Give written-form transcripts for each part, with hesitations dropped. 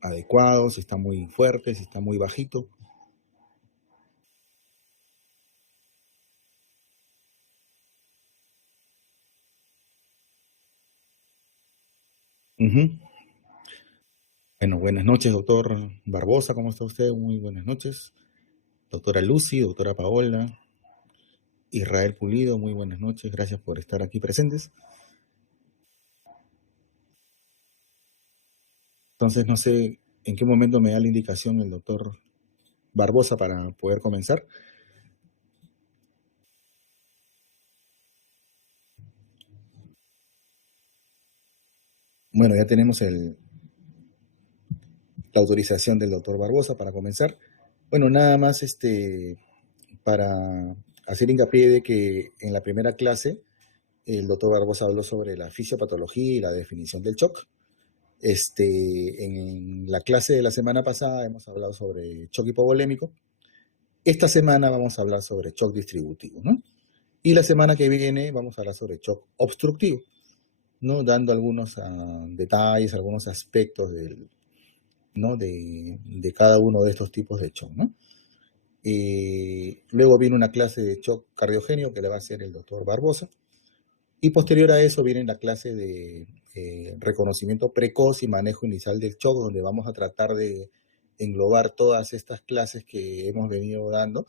adecuado, si está muy fuerte, si está muy bajito. Ujú. Bueno, buenas noches, doctor Barbosa, ¿cómo está usted? Muy buenas noches. Doctora Lucy, doctora Paola, Israel Pulido, muy buenas noches, gracias por estar aquí presentes. Entonces, no sé en qué momento me da la indicación el doctor Barbosa para poder comenzar. Bueno, ya tenemos la autorización del doctor Barbosa para comenzar. Bueno, nada más para hacer hincapié de que en la primera clase el doctor Barbosa habló sobre la fisiopatología y la definición del shock. En la clase de la semana pasada hemos hablado sobre shock hipovolémico. Esta semana vamos a hablar sobre shock distributivo, ¿no? Y la semana que viene vamos a hablar sobre shock obstructivo, ¿no? Dando algunos detalles, algunos aspectos ¿no? de cada uno de estos tipos de shock, ¿no? Luego viene una clase de shock cardiogénico que le va a hacer el doctor Barbosa. Y posterior a eso viene la clase de reconocimiento precoz y manejo inicial del shock, donde vamos a tratar de englobar todas estas clases que hemos venido dando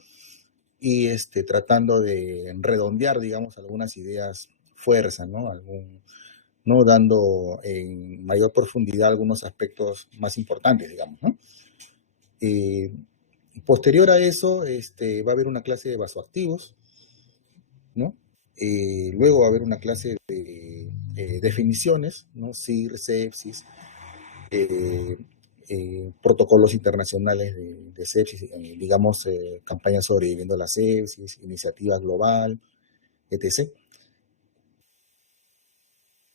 y tratando de redondear, digamos, algunas ideas fuerza, ¿no? ¿no? Dando en mayor profundidad algunos aspectos más importantes, digamos, ¿no? Posterior a eso, va a haber una clase de vasoactivos, ¿no? Luego va a haber una clase de definiciones, ¿no? CIR, sepsis, eh, protocolos internacionales de sepsis, digamos, campañas sobreviviendo a la sepsis, iniciativa global, etc.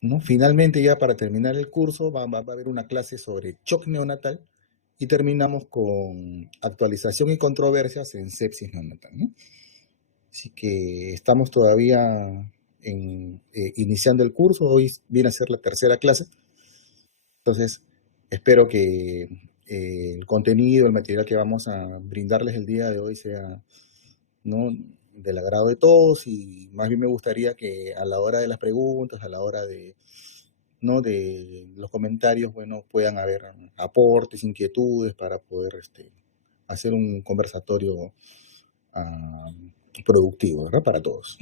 ¿No? Finalmente, ya para terminar el curso, va a haber una clase sobre shock neonatal y terminamos con actualización y controversias en sepsis neonatal, ¿no? Así que estamos todavía iniciando el curso, hoy viene a ser la tercera clase, entonces espero que el contenido, el material que vamos a brindarles el día de hoy sea, ¿no? del agrado de todos, y más bien me gustaría que a la hora de las preguntas, a la hora ¿no? de los comentarios, bueno, puedan haber aportes, inquietudes para poder hacer un conversatorio productivo, ¿verdad? Para todos.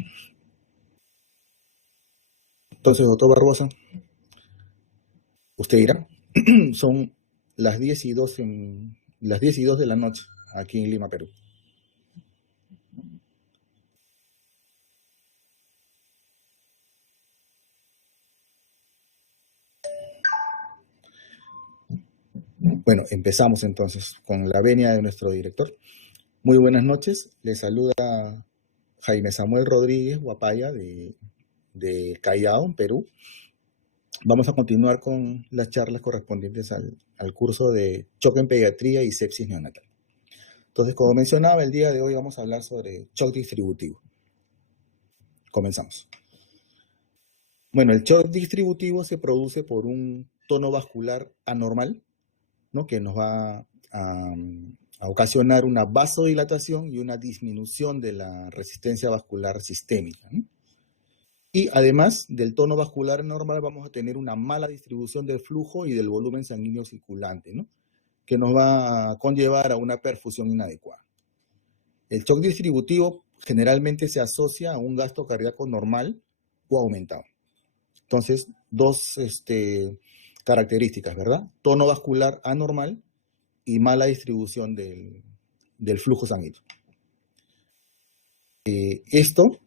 Entonces, doctor Barbosa, usted dirá, son las 10 y 2 de la noche aquí en Lima, Perú. Bueno, empezamos entonces con la venia de nuestro director. Muy buenas noches, le saluda Jaime Samuel Rodríguez Guapaya de Callao, Perú. Vamos a continuar con las charlas correspondientes al curso de shock en pediatría y sepsis neonatal. Entonces, como mencionaba, el día de hoy vamos a hablar sobre shock distributivo. Comenzamos. Bueno, el shock distributivo se produce por un tono vascular anormal, ¿no? Que nos va a ocasionar una vasodilatación y una disminución de la resistencia vascular sistémica, ¿no? Y además del tono vascular normal, vamos a tener una mala distribución del flujo y del volumen sanguíneo circulante, ¿no? Que nos va a conllevar a una perfusión inadecuada. El shock distributivo generalmente se asocia a un gasto cardíaco normal o aumentado. Entonces, dos características, ¿verdad? Tono vascular anormal y mala distribución del flujo sanguíneo. Esto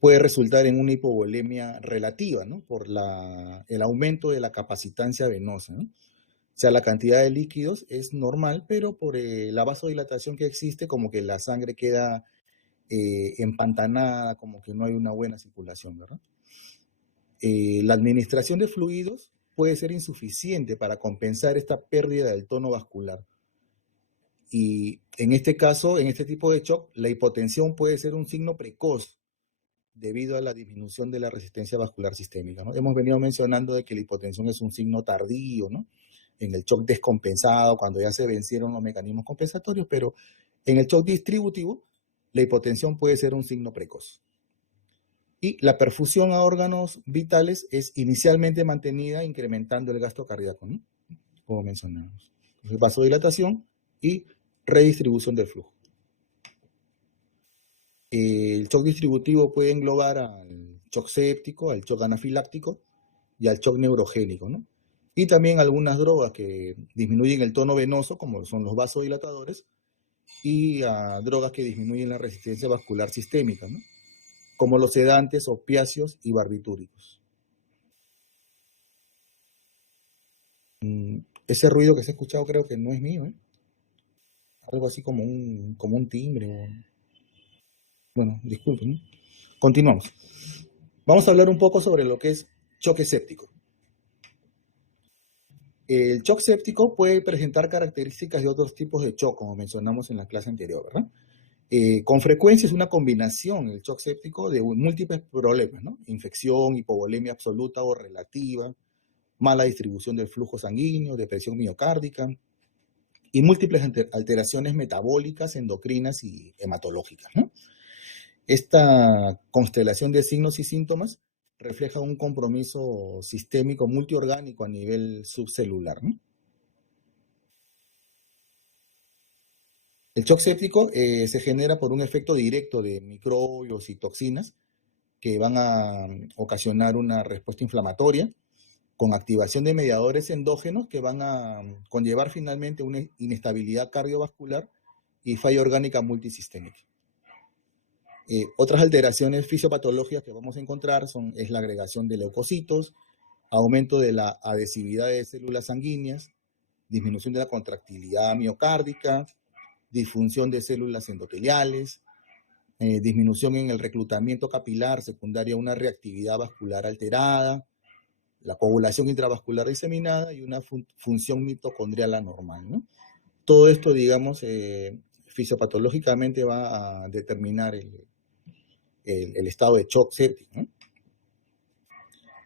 puede resultar en una hipovolemia relativa, ¿no? Por el aumento de la capacitancia venosa, ¿no? O sea, la cantidad de líquidos es normal, pero por la vasodilatación que existe, como que la sangre queda empantanada, como que no hay una buena circulación, ¿verdad? La administración de fluidos puede ser insuficiente para compensar esta pérdida del tono vascular. Y en este caso, en este tipo de shock, la hipotensión puede ser un signo precoz debido a la disminución de la resistencia vascular sistémica, ¿no? Hemos venido mencionando de que la hipotensión es un signo tardío, ¿no? en el shock descompensado, cuando ya se vencieron los mecanismos compensatorios, pero en el shock distributivo, la hipotensión puede ser un signo precoz. Y la perfusión a órganos vitales es inicialmente mantenida incrementando el gasto cardíaco, ¿no? Como mencionamos. Entonces, vasodilatación y redistribución del flujo. El shock distributivo puede englobar al shock séptico, al shock anafiláctico y al shock neurogénico, ¿no? Y también algunas drogas que disminuyen el tono venoso, como son los vasodilatadores, y drogas que disminuyen la resistencia vascular sistémica, ¿no? Como los sedantes, opiáceos y barbitúricos. Ese ruido que se ha escuchado creo que no es mío, ¿eh? Algo así como un timbre. Bueno, disculpen, ¿no? Continuamos. Vamos a hablar un poco sobre lo que es choque séptico. El shock séptico puede presentar características de otros tipos de shock, como mencionamos en la clase anterior, ¿verdad? Con frecuencia es una combinación, el shock séptico, de múltiples problemas, ¿no? Infección, hipovolemia absoluta o relativa, mala distribución del flujo sanguíneo, depresión miocárdica y múltiples alteraciones metabólicas, endocrinas y hematológicas, ¿no? Esta constelación de signos y síntomas refleja un compromiso sistémico multiorgánico a nivel subcelular, ¿no? El shock séptico se genera por un efecto directo de microbios y toxinas que van a ocasionar una respuesta inflamatoria con activación de mediadores endógenos que van a conllevar finalmente una inestabilidad cardiovascular y falla orgánica multisistémica. Otras alteraciones fisiopatológicas que vamos a encontrar es la agregación de leucocitos, aumento de la adhesividad de células sanguíneas, disminución de la contractilidad miocárdica, disfunción de células endoteliales, disminución en el reclutamiento capilar secundaria a una reactividad vascular alterada, la coagulación intravascular diseminada y una función mitocondrial anormal, ¿no? Todo esto, digamos, fisiopatológicamente va a determinar el estado de shock séptico, ¿no?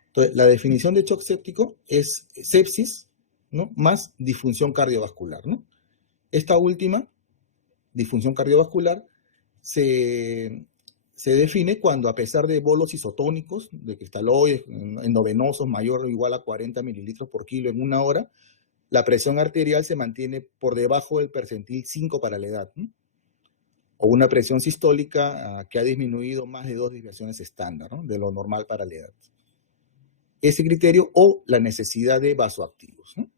Entonces, la definición de shock séptico es sepsis, ¿no? Más disfunción cardiovascular, ¿no? Esta última, disfunción cardiovascular, se define cuando, a pesar de bolos isotónicos, de cristaloides endovenosos mayor o igual a 40 mililitros por kilo en una hora, la presión arterial se mantiene por debajo del percentil 5 para la edad, ¿no? O una presión sistólica que ha disminuido más de 2 desviaciones estándar, ¿no? De lo normal para la edad. Ese criterio o la necesidad de vasoactivos, ¿no?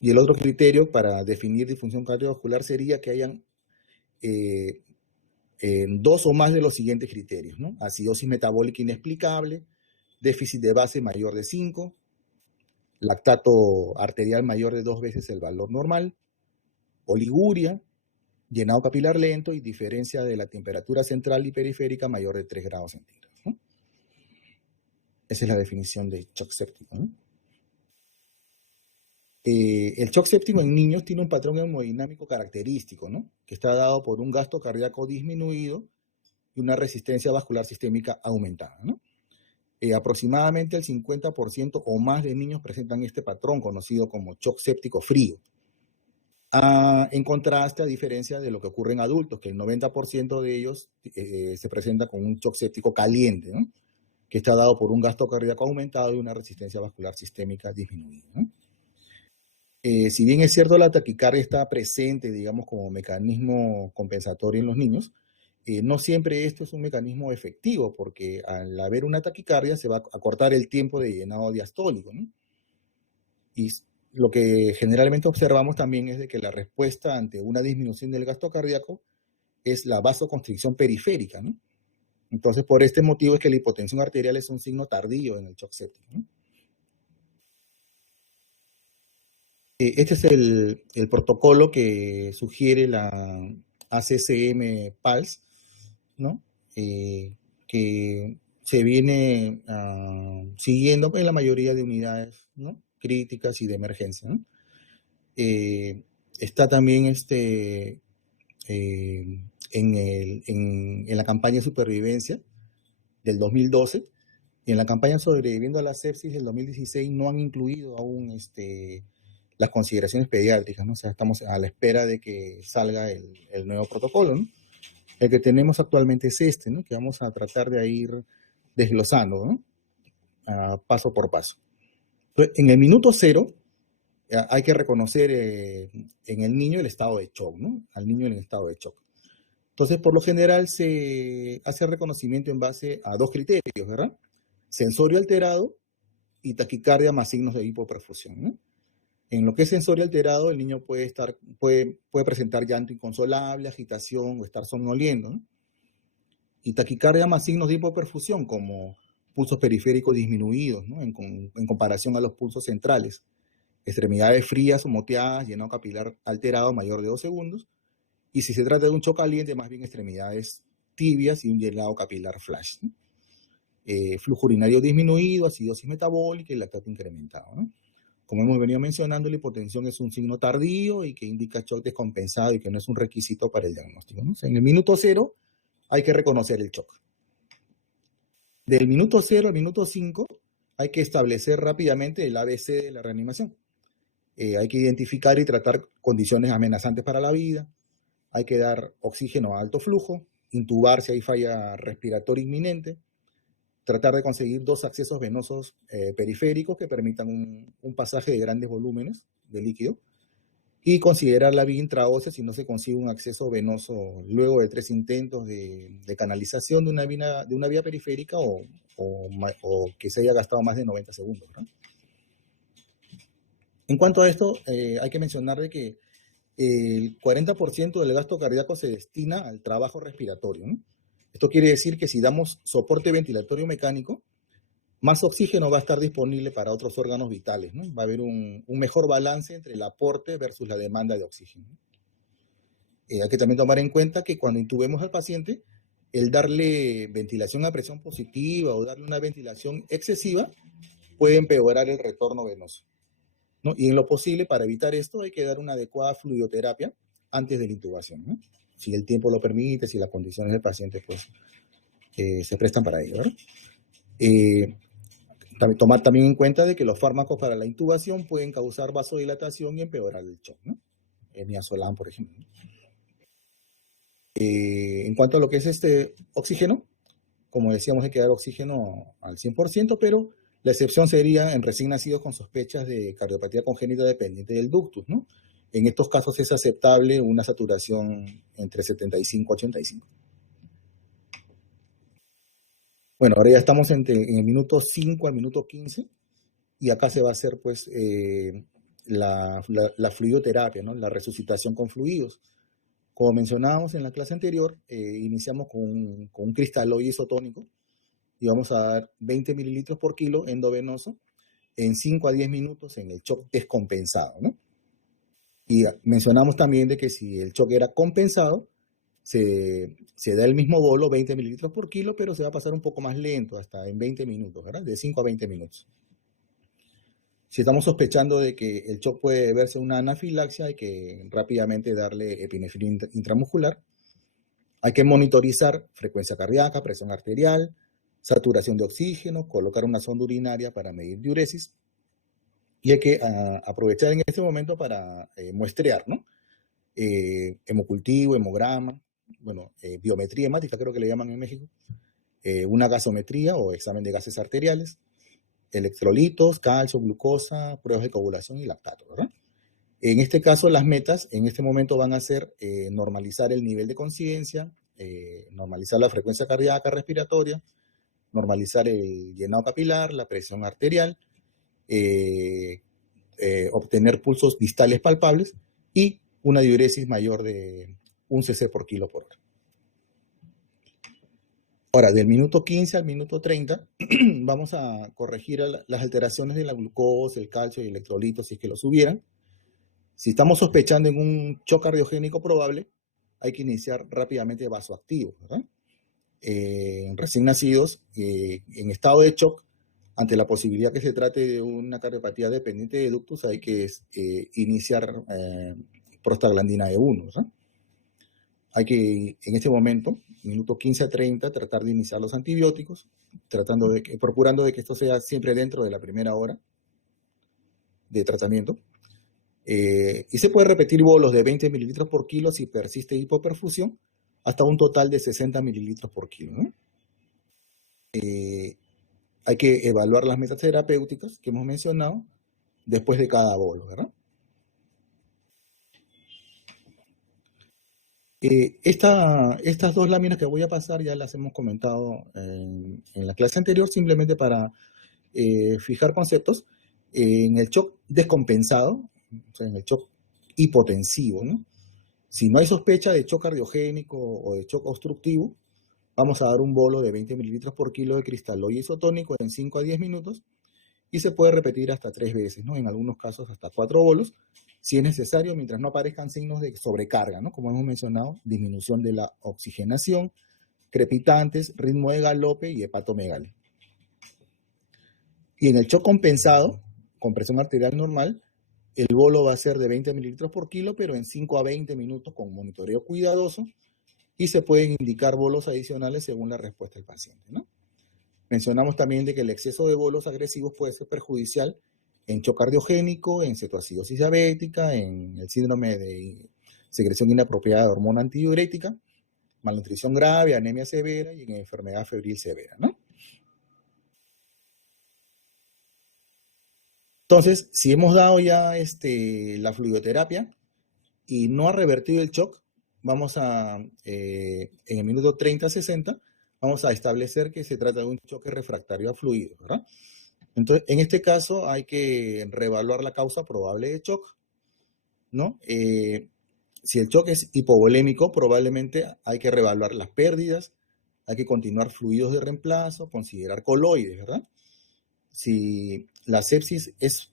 Y el otro criterio para definir disfunción cardiovascular sería que hayan dos o más de los siguientes criterios, ¿no? Acidosis metabólica inexplicable, déficit de base mayor de 5, lactato arterial mayor de 2 veces el valor normal, oliguria, llenado capilar lento y diferencia de la temperatura central y periférica mayor de 3 grados centígrados, ¿no? Esa es la definición de shock séptico, ¿no? El shock séptico en niños tiene un patrón hemodinámico característico, ¿no? Que está dado por un gasto cardíaco disminuido y una resistencia vascular sistémica aumentada, ¿no? Aproximadamente el 50% o más de niños presentan este patrón conocido como shock séptico frío. En contraste, a diferencia de lo que ocurre en adultos, que el 90% de ellos se presenta con un shock séptico caliente, ¿no? Que está dado por un gasto cardíaco aumentado y una resistencia vascular sistémica disminuida, ¿no? Si bien es cierto la taquicardia está presente, digamos, como mecanismo compensatorio en los niños, no siempre esto es un mecanismo efectivo, porque al haber una taquicardia se va a cortar el tiempo de llenado diastólico, ¿no? Y lo que generalmente observamos también es de que la respuesta ante una disminución del gasto cardíaco es la vasoconstricción periférica, ¿no? Entonces, por este motivo es que la hipotensión arterial es un signo tardío en el shock séptico, ¿no? Este es el protocolo que sugiere la ACCM PALS, ¿no? Que se viene siguiendo en la mayoría de unidades, ¿no? Críticas y de emergencia, ¿no? Está también en la campaña de supervivencia del 2012, En la campaña Sobreviviendo a la Sepsis del 2016 no han incluido aún las consideraciones pediátricas, ¿no? O sea, estamos a la espera de que salga el nuevo protocolo, ¿no? El que tenemos actualmente es ¿no? Que vamos a tratar de ir desglosando, ¿no? Paso por paso. Entonces, en el minuto cero, hay que reconocer en el niño el estado de shock, ¿no? Al niño en el estado de shock. Entonces, por lo general, se hace reconocimiento en base a dos criterios, ¿verdad? Sensorio alterado y taquicardia más signos de hipoperfusión, ¿no? En lo que es sensorio alterado, el niño puede presentar llanto inconsolable, agitación o estar somnoliento, ¿no? Y taquicardia más signos de hipoperfusión, como pulsos periféricos disminuidos, ¿no? En comparación a los pulsos centrales. Extremidades frías o moteadas, llenado capilar alterado mayor de 2 segundos. Y si se trata de un shock caliente, más bien extremidades tibias y un llenado capilar flash, ¿no? Flujo urinario disminuido, acidosis metabólica y lactato incrementado, ¿no? Como hemos venido mencionando, la hipotensión es un signo tardío y que indica shock descompensado y que no es un requisito para el diagnóstico, ¿no? O sea, en el minuto cero hay que reconocer el shock. Del minuto 0 al minuto 5 hay que establecer rápidamente el ABC de la reanimación. Hay que identificar y tratar condiciones amenazantes para la vida. Hay que dar oxígeno a alto flujo, intubar si hay falla respiratoria inminente, tratar de conseguir 2 accesos venosos periféricos que permitan un pasaje de grandes volúmenes de líquido, y considerar la vía intraósea si no se consigue un acceso venoso luego de 3 intentos de canalización de una vía periférica o que se haya gastado más de 90 segundos, ¿no? En cuanto a esto, hay que mencionar de que el 40% del gasto cardíaco se destina al trabajo respiratorio, ¿no? Esto quiere decir que si damos soporte ventilatorio mecánico, más oxígeno va a estar disponible para otros órganos vitales, ¿no? Va a haber un mejor balance entre el aporte versus la demanda de oxígeno. Hay que también tomar en cuenta que cuando intubemos al paciente, el darle ventilación a presión positiva o darle una ventilación excesiva puede empeorar el retorno venoso, ¿no? Y en lo posible, para evitar esto, hay que dar una adecuada fluidoterapia antes de la intubación, ¿no? Si el tiempo lo permite, si las condiciones del paciente pues, se prestan para ello, ¿verdad? Tomar también en cuenta de que los fármacos para la intubación pueden causar vasodilatación y empeorar el shock, ¿no? El midazolam, por ejemplo. En cuanto a lo que es oxígeno, como decíamos, hay que dar oxígeno al 100%, pero la excepción sería en recién nacidos con sospechas de cardiopatía congénita dependiente del ductus, ¿no? En estos casos es aceptable una saturación entre 75 y 85. Bueno, ahora ya estamos en el minuto 5 al minuto 15 y acá se va a hacer pues la fluidoterapia, ¿no? La resucitación con fluidos. Como mencionábamos en la clase anterior, iniciamos con un cristaloide isotónico y vamos a dar 20 mililitros por kilo endovenoso en 5 a 10 minutos en el shock descompensado, ¿no? Y mencionamos también de que si el shock era compensado, se da el mismo bolo, 20 mililitros por kilo, pero se va a pasar un poco más lento, hasta en 20 minutos, ¿verdad? De 5 a 20 minutos. Si estamos sospechando de que el shock puede deberse a una anafilaxia, hay que rápidamente darle epinefrina intramuscular. Hay que monitorizar frecuencia cardíaca, presión arterial, saturación de oxígeno, colocar una sonda urinaria para medir diuresis. Y hay que aprovechar en este momento para muestrear, ¿no? Hemocultivo, hemograma, bueno, biometría hemática, creo que le llaman en México, una gasometría o examen de gases arteriales, electrolitos, calcio, glucosa, pruebas de coagulación y lactato, ¿verdad? En este caso, las metas en este momento van a ser normalizar el nivel de conciencia, normalizar la frecuencia cardíaca respiratoria, normalizar el llenado capilar, la presión arterial, obtener pulsos distales palpables y una diuresis mayor de 1 cc por kilo por hora. Ahora, del minuto 15 al minuto 30, vamos a corregir las alteraciones de la glucosa, el calcio y electrolitos, si es que los hubieran. Si estamos sospechando en un shock cardiogénico probable, hay que iniciar rápidamente vasoactivos, ¿verdad? Recién nacidos, en estado de shock, ante la posibilidad que se trate de una cardiopatía dependiente de ductus, hay que iniciar prostaglandina E1, ¿verdad? hay que, en este momento, minuto 15 a 30, tratar de iniciar los antibióticos, procurando de que esto sea siempre dentro de la primera hora de tratamiento. Y se puede repetir bolos de 20 mililitros por kilo si persiste hipoperfusión, hasta un total de 60 mililitros por kilo, ¿no? Hay que evaluar las metas terapéuticas que hemos mencionado después de cada bolo, ¿verdad? Estas dos láminas que voy a pasar ya las hemos comentado en la clase anterior, simplemente para fijar conceptos. En el shock descompensado, o sea, en el shock hipotensivo, ¿no? Si no hay sospecha de shock cardiogénico o de shock obstructivo, vamos a dar un bolo de 20 mililitros por kilo de cristalóide isotónico en 5 a 10 minutos y se puede repetir hasta 3 veces, ¿no? En algunos casos hasta 4 bolos, si es necesario, mientras no aparezcan signos de sobrecarga, ¿no? Como hemos mencionado, disminución de la oxigenación, crepitantes, ritmo de galope y hepatomegalia. Y en el shock compensado, con presión arterial normal, el bolo va a ser de 20 mililitros por kilo, pero en 5 a 20 minutos con monitoreo cuidadoso, y se pueden indicar bolos adicionales según la respuesta del paciente, ¿no? Mencionamos también de que el exceso de bolos agresivos puede ser perjudicial en shock cardiogénico, en cetoacidosis diabética, en el síndrome de secreción inapropiada de hormona antidiurética, malnutrición grave, anemia severa y en enfermedad febril severa, ¿no? Entonces, si hemos dado ya la fluidoterapia y no ha revertido el shock, vamos a, en el minuto 30-60, vamos a establecer que se trata de un choque refractario a fluidos, ¿verdad? Entonces, en este caso hay que reevaluar la causa probable de shock, ¿no? Si el shock es hipovolémico, probablemente hay que reevaluar las pérdidas, hay que continuar fluidos de reemplazo, considerar coloides, ¿verdad? Si la sepsis es,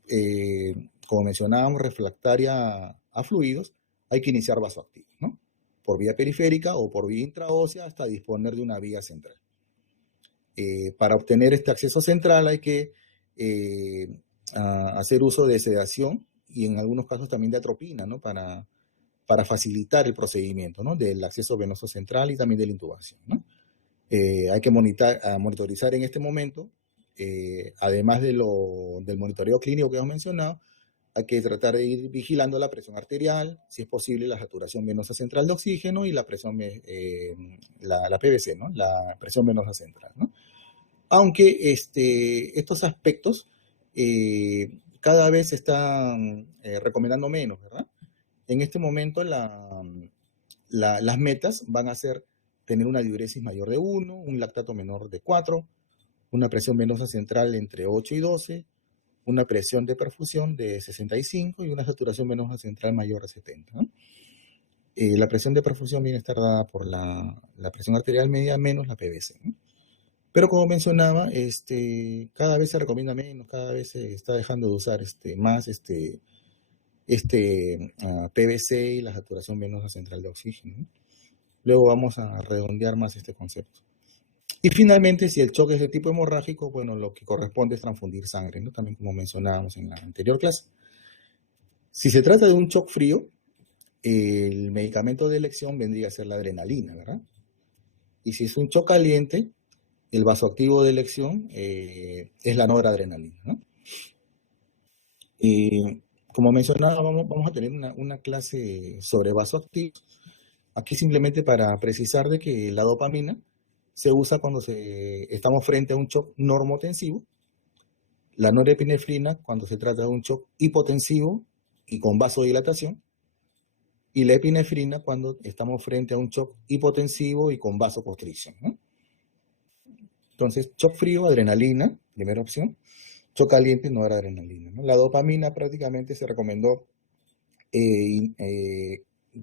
como mencionábamos, refractaria a fluidos, hay que iniciar vasoactivos, ¿no? Por vía periférica o por vía intraósea hasta disponer de una vía central. Para obtener este acceso central hay que hacer uso de sedación y en algunos casos también de atropina, ¿no? Para facilitar el procedimiento, ¿no? Del acceso venoso central y también de la intubación, ¿no? Hay que monitorizar en este momento, además del monitoreo clínico que hemos mencionado, hay que tratar de ir vigilando la presión arterial, si es posible la saturación venosa central de oxígeno y la presión, la PVC, ¿no? La presión venosa central, ¿no? Aunque estos aspectos cada vez se están recomendando menos, ¿verdad? En este momento las metas van a ser tener una diuresis mayor de 1, un lactato menor de 4, una presión venosa central entre 8 y 12, una presión de perfusión de 65 y una saturación venosa central mayor a 70, ¿no? La presión de perfusión viene a estar dada por la presión arterial media menos la PVC, ¿no? Pero como mencionaba, cada vez se recomienda menos, cada vez se está dejando de usar más PVC y la saturación venosa central de oxígeno, ¿no? Luego vamos a redondear más este concepto. Y finalmente, si el choque es de tipo hemorrágico, bueno, lo que corresponde es transfundir sangre, ¿no? También como mencionábamos en la anterior clase. Si se trata de un shock frío, el medicamento de elección vendría a ser la adrenalina, ¿verdad? Y si es un shock caliente, el vasoactivo de elección es la noradrenalina, ¿no? Como mencionaba, vamos a tener una clase sobre vasoactivos. Aquí simplemente para precisar de que la dopamina se usa cuando estamos frente a un shock normotensivo, la norepinefrina cuando se trata de un shock hipotensivo y con vasodilatación, y la epinefrina cuando estamos frente a un shock hipotensivo y con vasoconstricción, ¿no? Entonces, shock frío, adrenalina, primera opción. Shock caliente, noradrenalina, ¿no? La dopamina prácticamente se recomendó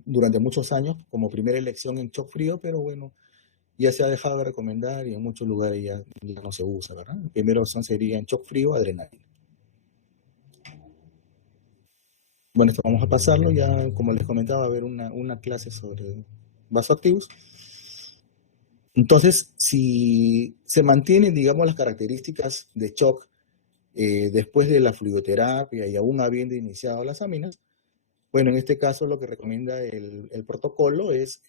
durante muchos años como primera elección en shock frío, pero bueno, ya se ha dejado de recomendar y en muchos lugares ya no se usa, ¿verdad? La primera opción sería en shock frío, adrenalina. Bueno, esto vamos a pasarlo, ya como les comentaba, va a haber una clase sobre vasoactivos. Entonces, si se mantienen, digamos, las características de shock después de la fluidoterapia y aún habiendo iniciado las aminas, Bueno, en este caso lo que recomienda el protocolo es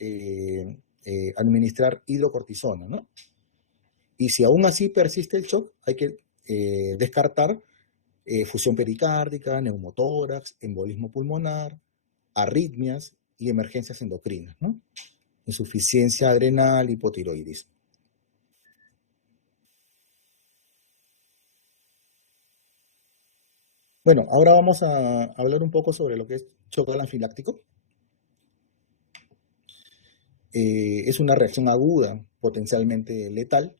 administrar hidrocortisona, ¿no? Y si aún así persiste el shock, hay que descartar fusión pericárdica, neumotórax, embolismo pulmonar, arritmias y emergencias endocrinas, ¿no? Insuficiencia adrenal, hipotiroidismo. Bueno, ahora vamos a hablar un poco sobre lo que es shock anafiláctico. Es una reacción aguda, potencialmente letal,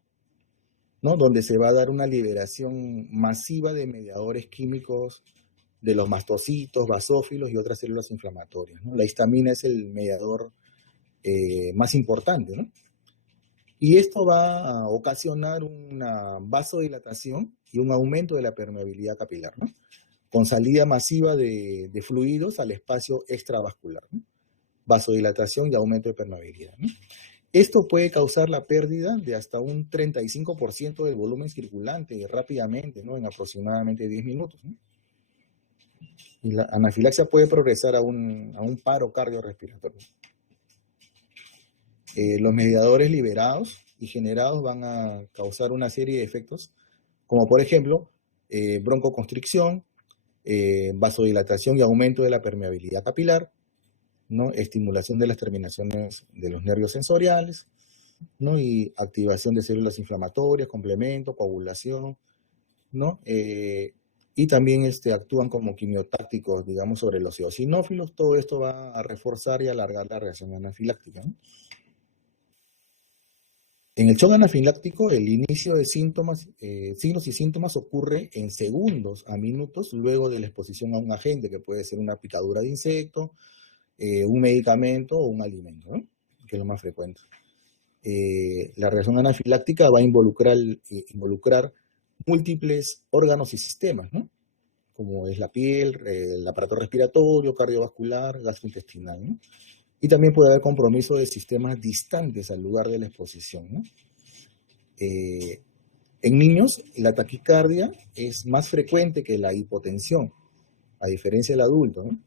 ¿no? Donde se va a dar una liberación masiva de mediadores químicos de los mastocitos, basófilos y otras células inflamatorias, ¿no? La histamina es el mediador más importante, ¿no? Y esto va a ocasionar una vasodilatación y un aumento de la permeabilidad capilar, ¿no? Con salida masiva de fluidos al espacio extravascular, ¿no? Vasodilatación y aumento de permeabilidad, ¿no? Esto puede causar la pérdida de hasta un 35% del volumen circulante rápidamente, ¿no? En aproximadamente 10 minutos, ¿no? Y la anafilaxia puede progresar a un paro cardiorrespiratorio. Los mediadores liberados y generados van a causar una serie de efectos, como por ejemplo, broncoconstricción, vasodilatación y aumento de la permeabilidad capilar, ¿no? Estimulación de las terminaciones de los nervios sensoriales, ¿no? Y activación de células inflamatorias, complemento, coagulación, ¿no? Y también actúan como quimiotácticos, digamos, sobre los eosinófilos. Todo esto va a reforzar y alargar la reacción anafiláctica, ¿no? En el shock anafiláctico, el inicio de síntomas, signos y síntomas ocurre en segundos a minutos luego de la exposición a un agente, que puede ser una picadura de insecto, un medicamento o un alimento, ¿no? Que es lo más frecuente. La reacción anafiláctica va a involucrar múltiples órganos y sistemas, ¿no? Como es la piel, el aparato respiratorio, cardiovascular, gastrointestinal, ¿no? Y también puede haber compromiso de sistemas distantes al lugar de la exposición, ¿no? En niños, la taquicardia es más frecuente que la hipotensión, a diferencia del adulto, ¿no?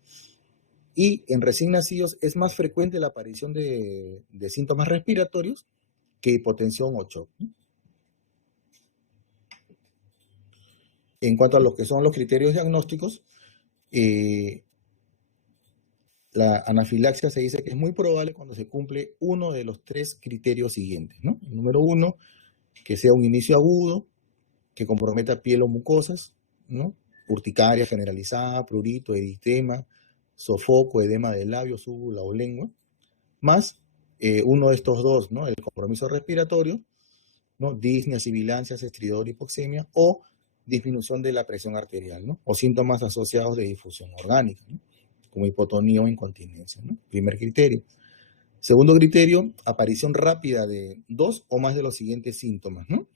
Y en recién nacidos es más frecuente la aparición de síntomas respiratorios que hipotensión o shock, ¿no? En cuanto a lo que son los criterios diagnósticos, la anafilaxia se dice que es muy probable cuando se cumple uno de los tres criterios siguientes, ¿no? El número uno, que sea un inicio agudo, que comprometa piel o mucosas, ¿no? Urticaria generalizada, prurito, eritema, sofoco, edema de labios, úvula o lengua, más uno de estos dos, ¿no? El compromiso respiratorio, ¿no? Disnea, sibilancias, estridor, hipoxemia, o disminución de la presión arterial, ¿no? O síntomas asociados de difusión orgánica, ¿no? Como hipotonía o incontinencia, ¿no? Primer criterio. Segundo criterio, aparición rápida de dos o más de los siguientes síntomas, ¿no?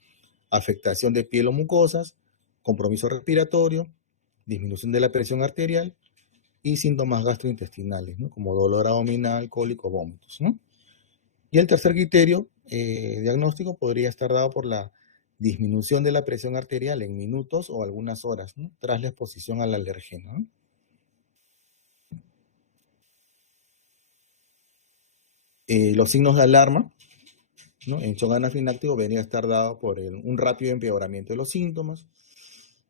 Afectación de piel o mucosas, compromiso respiratorio, disminución de la presión arterial y síntomas gastrointestinales, ¿no? Como dolor abdominal, cólico, vómitos, ¿no? Y el tercer criterio diagnóstico podría estar dado por la disminución de la presión arterial en minutos o algunas horas, ¿no? Tras la exposición al alergeno, ¿no? Los signos de alarma, ¿no? En shock anafiláctico debería estar dado por un rápido empeoramiento de los síntomas,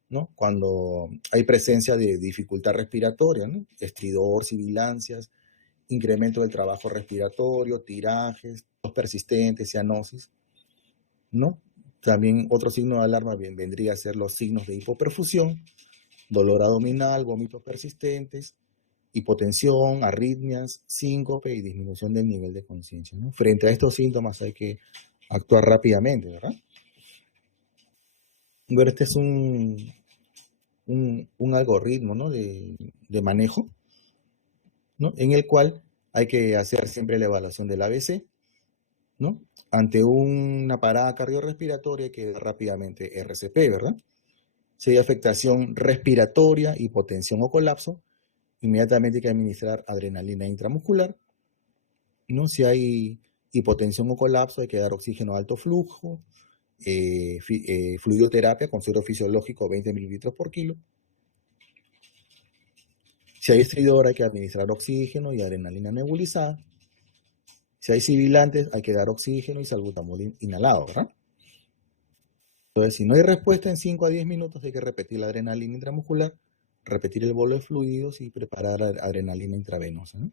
¿no? Cuando hay presencia de dificultad respiratoria, ¿no? Estridor, sibilancias, incremento del trabajo respiratorio, tirajes, tos persistentes, cianosis, ¿no? También otro signo de alarma vendría a ser los signos de hipoperfusión, dolor abdominal, vómitos persistentes, hipotensión, arritmias, síncope y disminución del nivel de conciencia, ¿no? Frente a estos síntomas hay que actuar rápidamente, ¿verdad? Bueno, este es un algoritmo, ¿no? de manejo, ¿no? En el cual hay que hacer siempre la evaluación del ABC, ¿no? Ante una parada cardiorrespiratoria hay que dar rápidamente RCP, ¿verdad? Si hay afectación respiratoria, hipotensión o colapso, inmediatamente hay que administrar adrenalina intramuscular, ¿no? Si hay hipotensión o colapso, hay que dar oxígeno a alto flujo, fluidoterapia con suero fisiológico 20 mililitros por kilo. Si hay estridor, hay que administrar oxígeno y adrenalina nebulizada. Si hay sibilantes, hay que dar oxígeno y salbutamol inhalado, ¿verdad? Entonces, si no hay respuesta en 5 a 10 minutos, hay que repetir la adrenalina intramuscular, repetir el bolo de fluidos y preparar adrenalina intravenosa, ¿no?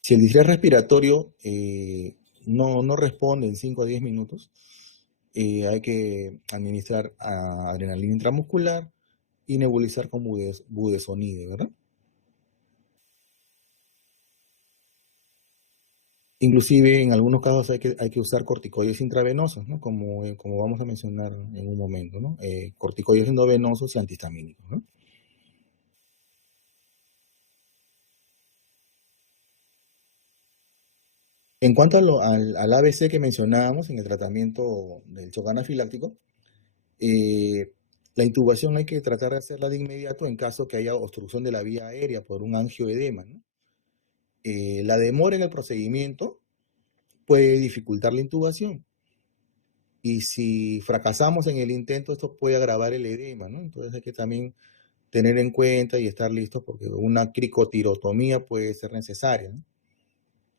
Si el distrés respiratorio no responde en 5 a 10 minutos, hay que administrar adrenalina intramuscular y nebulizar con budesonide, ¿verdad? Inclusive en algunos casos hay que usar corticoides intravenosos, ¿no? Como vamos a mencionar en un momento, ¿no? Corticoides endovenosos y antihistamínicos, ¿no? En cuanto al ABC que mencionábamos en el tratamiento del shock anafiláctico, la intubación hay que tratar de hacerla de inmediato en caso que haya obstrucción de la vía aérea por un angioedema, ¿no? La demora en el procedimiento puede dificultar la intubación. Y si fracasamos en el intento, esto puede agravar el edema, ¿no? Entonces hay que también tener en cuenta y estar listos porque una cricotirotomía puede ser necesaria, ¿no?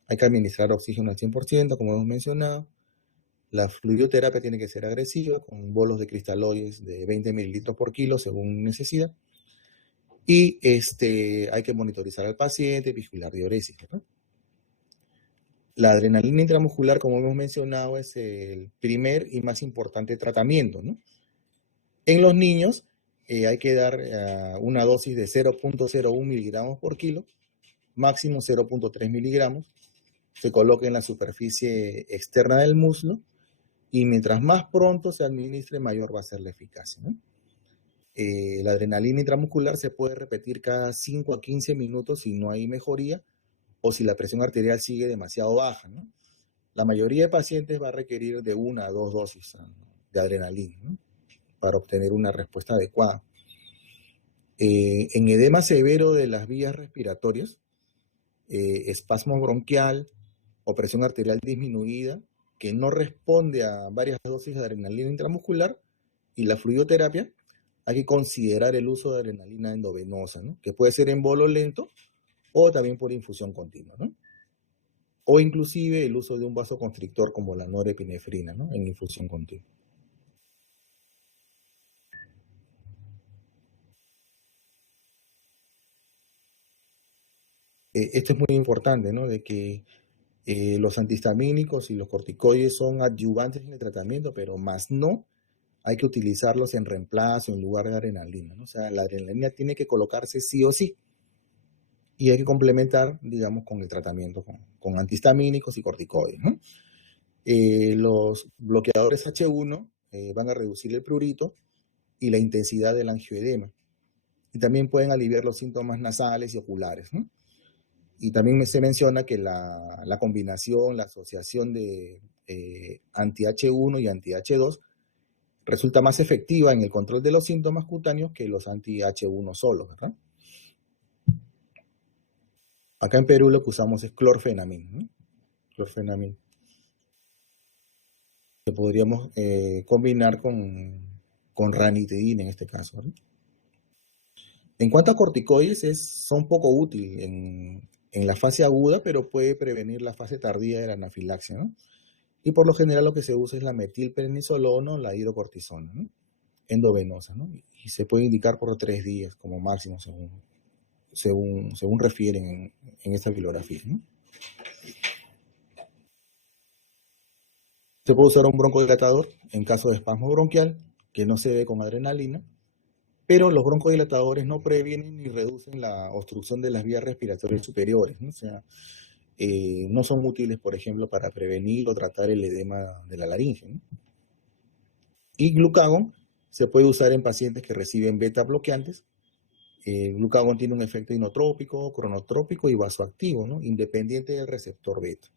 Hay que administrar oxígeno al 100%, como hemos mencionado. La fluidoterapia tiene que ser agresiva, con bolos de cristaloides de 20 mililitros por kilo según necesidad. Y hay que monitorizar al paciente, vigilar diuresis, ¿no? La adrenalina intramuscular, como hemos mencionado, es el primer y más importante tratamiento, ¿no? En los niños hay que dar una dosis de 0.01 miligramos por kilo, máximo 0.3 miligramos. Se coloca en la superficie externa del muslo y mientras más pronto se administre, mayor va a ser la eficacia, ¿no? La adrenalina intramuscular se puede repetir cada 5 a 15 minutos si no hay mejoría o si la presión arterial sigue demasiado baja, ¿no? La mayoría de pacientes va a requerir de 1 a 2 dosis de adrenalina, ¿no? Para obtener una respuesta adecuada. En edema severo de las vías respiratorias, espasmo bronquial o presión arterial disminuida, que no responde a varias dosis de adrenalina intramuscular y la fluidoterapia, hay que considerar el uso de adrenalina endovenosa, ¿no? Que puede ser en bolo lento o también por infusión continua, ¿no? O inclusive el uso de un vasoconstrictor como la norepinefrina, ¿no? En infusión continua. Esto es muy importante, ¿no? De que los antihistamínicos y los corticoides son adyuvantes en el tratamiento, pero más no hay que utilizarlos en reemplazo, en lugar de adrenalina, ¿no? O sea, la adrenalina tiene que colocarse sí o sí y hay que complementar, digamos, con el tratamiento con antihistamínicos y corticoides, ¿no? Los bloqueadores H1 van a reducir el prurito y la intensidad del angioedema y también pueden aliviar los síntomas nasales y oculares, ¿no? Y también se menciona que la combinación, la asociación de anti-H1 y anti-H2 resulta más efectiva en el control de los síntomas cutáneos que los anti-H1 solos, ¿verdad? Acá en Perú lo que usamos es clorfenamina, ¿no? Clorfenamina. Que podríamos combinar con ranitidina en este caso, ¿no? En cuanto a corticoides, son poco útiles en la fase aguda, pero puede prevenir la fase tardía de la anafilaxia, ¿no? Y por lo general lo que se usa es la metilprednisolona o la hidrocortisona, ¿no? Endovenosa, ¿no? Y se puede indicar por 3 días como máximo, según refieren en esta bibliografía, ¿no? Se puede usar un broncodilatador en caso de espasmo bronquial, que no se dé con adrenalina, pero los broncodilatadores no previenen ni reducen la obstrucción de las vías respiratorias superiores, ¿no? O sea, no son útiles, por ejemplo, para prevenir o tratar el edema de la laringe, ¿no? Y glucagón se puede usar en pacientes que reciben beta bloqueantes. El glucagón tiene un efecto inotrópico, cronotrópico y vasoactivo, ¿no? Independiente del receptor beta.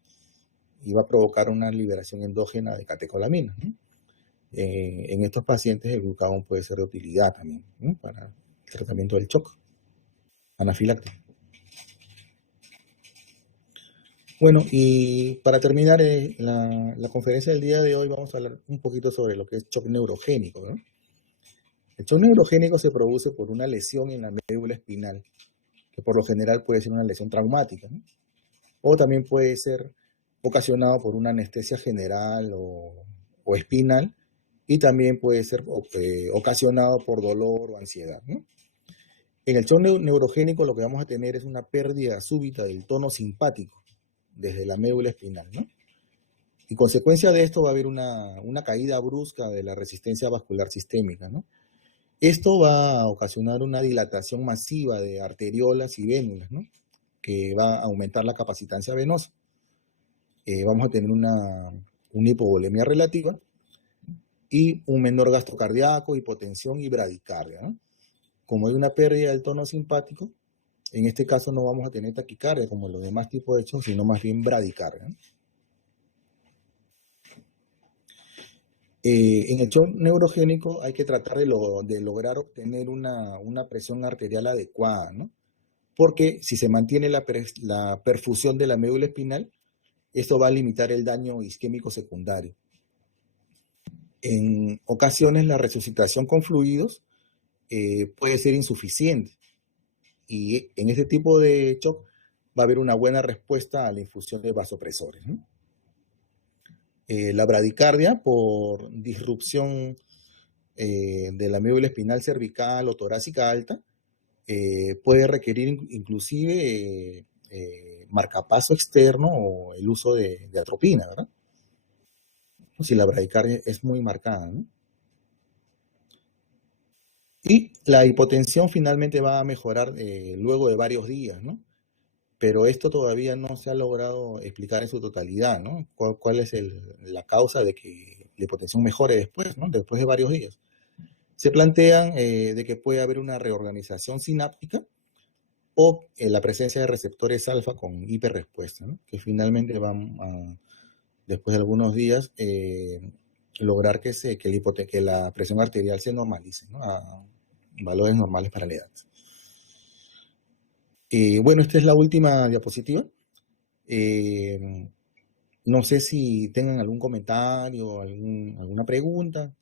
Y va a provocar una liberación endógena de catecolaminas, ¿no? En estos pacientes el glucagón puede ser de utilidad también, ¿no? Para el tratamiento del shock anafiláctico. Bueno, y para terminar la conferencia del día de hoy vamos a hablar un poquito sobre lo que es shock neurogénico, ¿no? El shock neurogénico se produce por una lesión en la médula espinal, que por lo general puede ser una lesión traumática, ¿no? O también puede ser ocasionado por una anestesia general o espinal, y también puede ser ocasionado por dolor o ansiedad, ¿no? En el shock neurogénico lo que vamos a tener es una pérdida súbita del tono simpático desde la médula espinal, ¿no? Y consecuencia de esto va a haber una caída brusca de la resistencia vascular sistémica, ¿no? Esto va a ocasionar una dilatación masiva de arteriolas y vénulas, ¿no? Que va a aumentar la capacitancia venosa. Vamos a tener una hipovolemia relativa y un menor gasto cardíaco, hipotensión y bradicardia, ¿no? Como hay una pérdida del tono simpático, en este caso no vamos a tener taquicardia como en los demás tipos de shock, sino más bien bradicardia, ¿no? En el shock neurogénico hay que tratar de lograr obtener una presión arterial adecuada, ¿no? Porque si se mantiene la perfusión de la médula espinal, esto va a limitar el daño isquémico secundario. En ocasiones la resucitación con fluidos puede ser insuficiente, y en este tipo de shock va a haber una buena respuesta a la infusión de vasopresores, ¿no? La bradicardia por disrupción de la médula espinal cervical o torácica alta puede requerir inclusive marcapaso externo o el uso de atropina, ¿verdad? Si la bradicardia es muy marcada, ¿no? Y la hipotensión finalmente va a mejorar luego de varios días, ¿no? Pero esto todavía no se ha logrado explicar en su totalidad, ¿no? ¿Cuál es la causa de que la hipotensión mejore después, ¿no? Después de varios días. Se plantean de que puede haber una reorganización sináptica o la presencia de receptores alfa con hiperrespuesta, ¿no? Que finalmente van a, después de algunos días, lograr que la presión arterial se normalice, ¿no? A valores normales para la edad. Bueno, esta es la última diapositiva. No sé si tengan algún comentario, alguna pregunta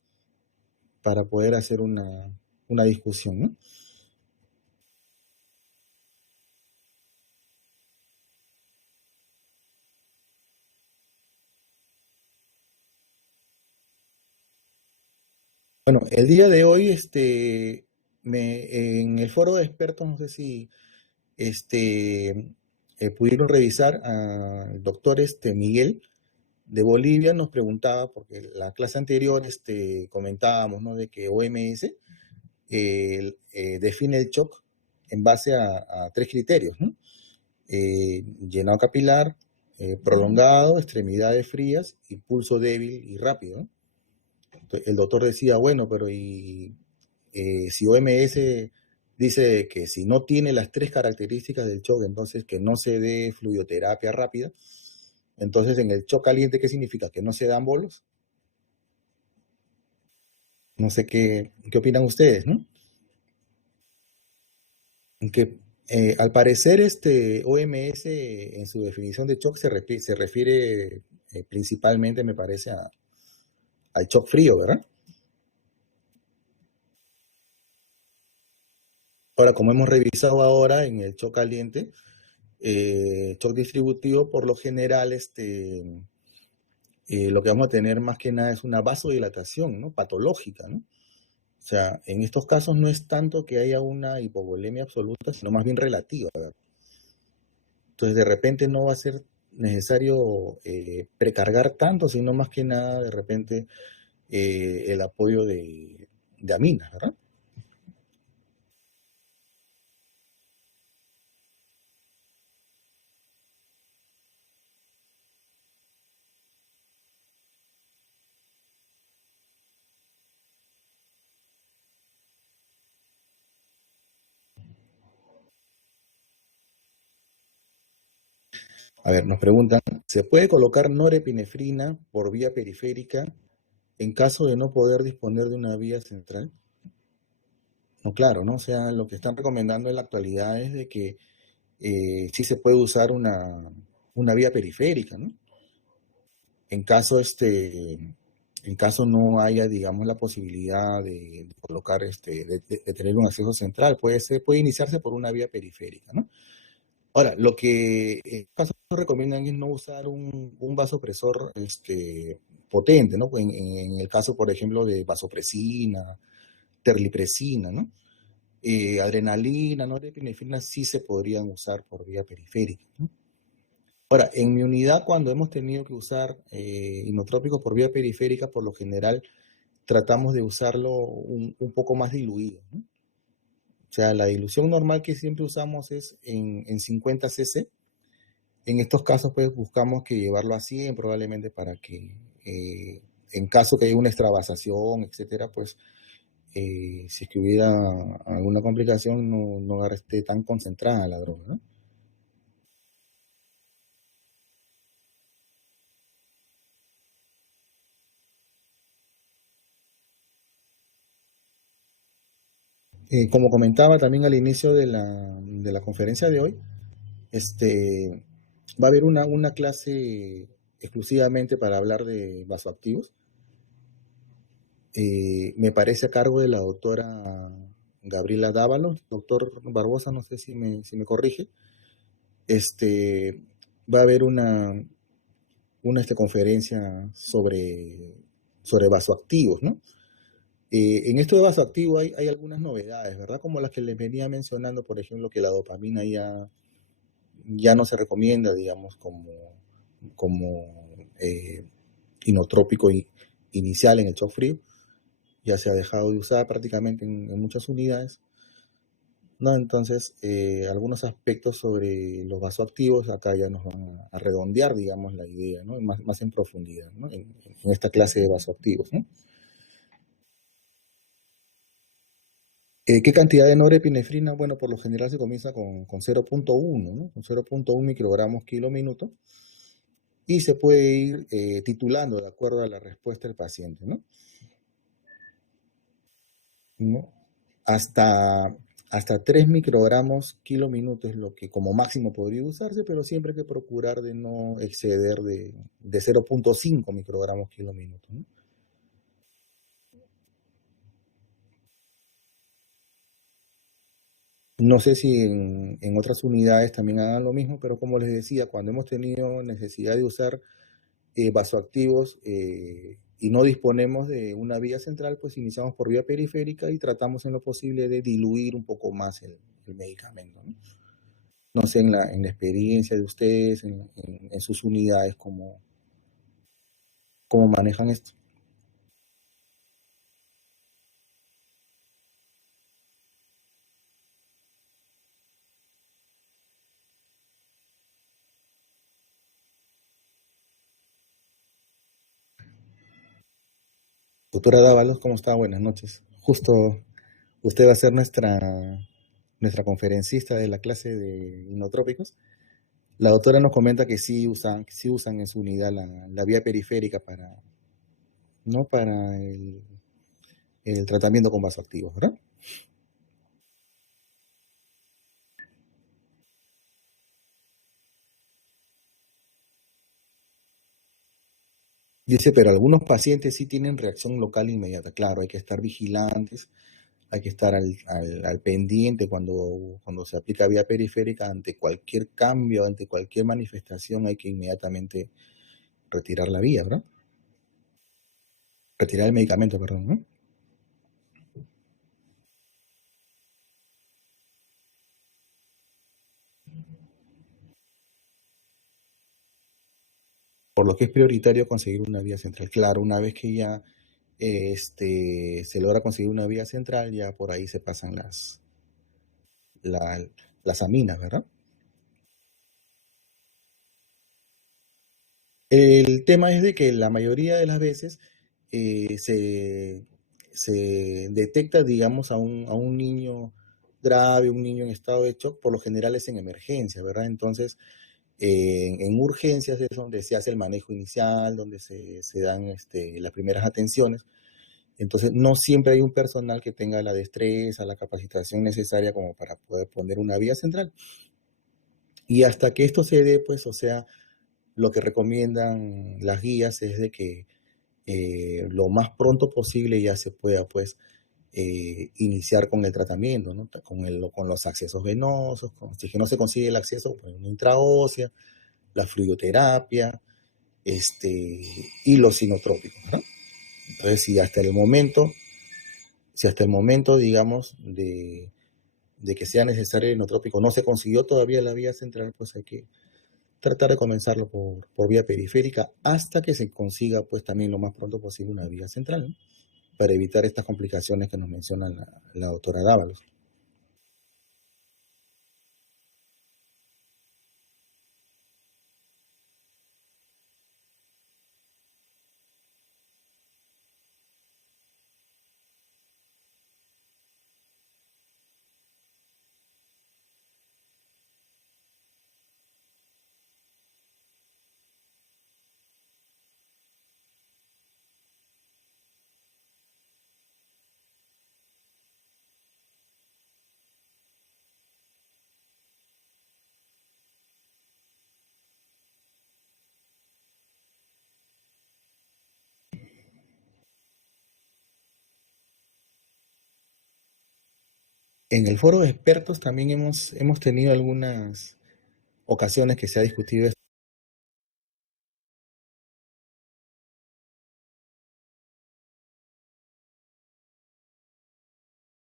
para poder hacer una discusión, ¿no? Bueno, el día de hoy, en el foro de expertos, no sé si pudieron revisar al doctor Miguel de Bolivia, nos preguntaba, porque la clase anterior comentábamos, ¿no? De que OMS define el shock en base a tres criterios, ¿no? Llenado capilar, prolongado, extremidades frías y pulso débil y rápido, ¿no? Entonces, el doctor decía, bueno, pero si OMS dice que si no tiene las tres características del shock, entonces que no se dé fluidoterapia rápida, entonces en el shock caliente, ¿qué significa? ¿Que no se dan bolos? No sé qué opinan ustedes, ¿no? Que al parecer OMS en su definición de shock se refiere principalmente, me parece, al shock frío, ¿verdad? Ahora, como hemos revisado ahora en el shock caliente, shock distributivo, por lo general, lo que vamos a tener más que nada es una vasodilatación, ¿no? Patológica, ¿no? O sea, en estos casos no es tanto que haya una hipovolemia absoluta, sino más bien relativa, ¿verdad? Entonces, de repente no va a ser necesario precargar tanto, sino más que nada, de repente, el apoyo de aminas, ¿verdad? A ver, nos preguntan, ¿se puede colocar norepinefrina por vía periférica en caso de no poder disponer de una vía central? No, claro, ¿no? O sea, lo que están recomendando en la actualidad es de que sí se puede usar una vía periférica, ¿no? En caso en caso no haya, digamos, la posibilidad de colocar, de tener un acceso central, puede iniciarse por una vía periférica, ¿no? Ahora, lo que en este caso recomiendan es no usar un vasopresor potente, ¿no? En el caso, por ejemplo, de vasopresina, terlipresina, ¿no? Adrenalina, norepinefrina sí se podrían usar por vía periférica, ¿no? Ahora, en mi unidad, cuando hemos tenido que usar inotrópicos por vía periférica, por lo general tratamos de usarlo un poco más diluido, ¿no? O sea, la dilución normal que siempre usamos es en 50 cc. En estos casos, pues buscamos que llevarlo a 100 probablemente para que en caso que haya una extravasación, etcétera, pues si es que hubiera alguna complicación, no esté tan concentrada la droga, ¿no? Como comentaba también al inicio de la conferencia de hoy, va a haber una clase exclusivamente para hablar de vasoactivos. Me parece a cargo de la doctora Gabriela Dávalos. Doctor Barbosa, no sé si me corrige. Va a haber una conferencia sobre vasoactivos, ¿no? En esto de vasoactivo hay algunas novedades, ¿verdad? Como las que les venía mencionando, por ejemplo, que la dopamina ya no se recomienda, digamos, como inotrópico inicial en el shock frío. Ya se ha dejado de usar prácticamente en muchas unidades, ¿no? Entonces, algunos aspectos sobre los vasoactivos acá ya nos van a redondear, digamos, la idea, ¿no? Más en profundidad, ¿no? En esta clase de vasoactivos, ¿no? ¿Qué cantidad de norepinefrina? Bueno, por lo general se comienza con 0.1, ¿no? Con 0.1 microgramos kilo minuto y se puede ir titulando de acuerdo a la respuesta del paciente, ¿no? ¿No? Hasta, hasta 3 microgramos kilo minuto es lo que como máximo podría usarse, pero siempre hay que procurar de no exceder de 0.5 microgramos kilo minuto, ¿no? No sé si en otras unidades también hagan lo mismo, pero como les decía, cuando hemos tenido necesidad de usar vasoactivos y no disponemos de una vía central, pues iniciamos por vía periférica y tratamos en lo posible de diluir un poco más el medicamento, ¿no? No sé en la experiencia de ustedes, en sus unidades, cómo manejan esto. Doctora Dávalos, ¿cómo está? Buenas noches. Justo usted va a ser nuestra conferencista de la clase de inotrópicos. La doctora nos comenta que sí usan en su unidad la vía periférica ¿no? Para el tratamiento con vasoactivos, ¿verdad? Dice, pero algunos pacientes sí tienen reacción local inmediata. Claro, hay que estar vigilantes, hay que estar al pendiente cuando se aplica vía periférica ante cualquier cambio, ante cualquier manifestación, hay que inmediatamente retirar la vía, ¿verdad? Retirar el medicamento, perdón, ¿no? Por lo que es prioritario conseguir una vía central. Claro, una vez que ya se logra conseguir una vía central, ya por ahí se pasan la- las aminas, ¿verdad? El tema es de que la mayoría de las veces eh, se, se detecta, digamos, a un niño grave, un niño en estado de shock, por lo general es en emergencia, ¿verdad? Entonces, en urgencias es donde se hace el manejo inicial, donde se dan las primeras atenciones. Entonces, no siempre hay un personal que tenga la destreza, la capacitación necesaria como para poder poner una vía central. Y hasta que esto se dé, pues, o sea, lo que recomiendan las guías es de que lo más pronto posible ya se pueda pues iniciar con el tratamiento, ¿no? Con los accesos venosos, si es que no se consigue el acceso, pues una intraósea, la fluidoterapia, y los sinotrópicos, ¿no? Entonces, si hasta el momento, digamos, de que sea necesario el inotrópico no se consiguió todavía la vía central, pues hay que tratar de comenzarlo por vía periférica hasta que se consiga, pues también lo más pronto posible una vía central, ¿no? Para evitar estas complicaciones que nos menciona la doctora Dávalos. En el foro de expertos también hemos tenido algunas ocasiones que se ha discutido